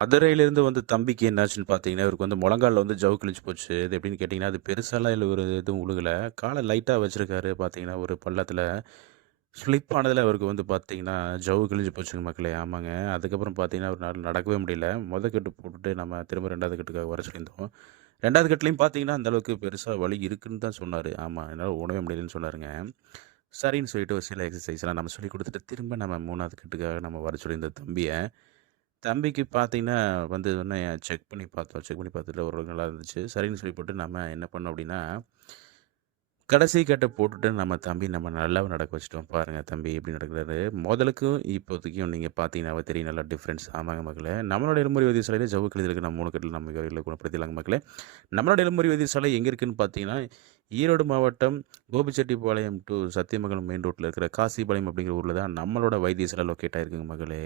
மதுரையிலேருந்து வந்து தம்பிக்கு என்னாச்சுன்னு பார்த்தீங்கன்னா, இவருக்கு வந்து முழங்கால்ல வந்து ஜவ்வு கிழிஞ்சு போச்சு. இது எப்படின்னு கேட்டீங்கன்னா, அது பெருசாலாம் ஒரு எதுவும் உழுகல. கால லைட்டா வச்சிருக்காரு பார்த்தீங்கன்னா, ஒரு பள்ளத்தில. ஸ்லிப் ஆனதில அவருக்கு வந்து பார்த்தீங்கன்னா, ஜவ்வு கிழிஞ்சு போச்சுங்க மக்களே. ஆமாங்க. அதுக்கப்புறம் பார்த்தீங்கன்னா, அவருனால நடக்கவே முடியல. கட்டு போட்டுட்டு நம்ம திரும்ப 2வது கட்டுக்காக வர சொல்லியிருந்தோம். 2வது கட்டுலயும் பார்த்தீங்கன்னா, அந்த அளவுக்கு பெருசா வலி இருக்குன்னு தான் சொன்னாரு. ஆமா, என்னால ஓடவே முடியலன்னு சொன்னாருங்க. சரின்னு சொல்லிட்டு ஒரு சில எக்ஸர்சைஸ்லாம் நம்ம சொல்லிக் குடுத்துட்டு, திரும்ப நம்ம 3வது கட்டுக்காக நம்ம வர சொல்லியிருந்த தம்பிய தம்பிக்கு பார்த்தீங்கன்னா, வந்ததுன்னே செக் பண்ணி பார்த்தோம். செக் பண்ணி பார்த்துட்டு ஓரளவுக்கு நல்லா இருந்துச்சு. சரின்னு சொல்லி போட்டு நம்ம என்ன பண்ணோம் அப்டின்னா, கடைசி கட்ட போட்டுட்டு நம்ம நல்லா நடக்க வச்சுட்டோம். பாருங்க தம்பி எப்டி நடக்குறாரு. மொதலுக்கும் இப்போதைக்கும் நீங்க பார்த்தீங்கன்னாவே தெரியும் நல்லா டிஃப்ரென்ஸ். ஆமாங்க மக்களே. நம்மளோட எலும்புமுறை வைத்தியசாலையில ஜவ்வு கிழிதலுக்கு நம்ம 3 கட்டில நம்ம வகையில குணப்படுத்திடலாங்க மக்களே. நம்மளோட எலும்புமுறை வைத்தியசாலை எங்க இருக்குன்னு பார்த்தீங்கன்னா, ஈரோடு மாவட்டம் கோபிச்செட்டிப்பாளையம் டூ சத்தியமங்கலம் மெயின் ரோட்ல இருக்கிற காசிபாளையம் அப்டிங்கிற ஊர்ல தான் நம்மளோட வைத்தியசாலை லொக்கேட் ஆயிருக்குங்க மகளே.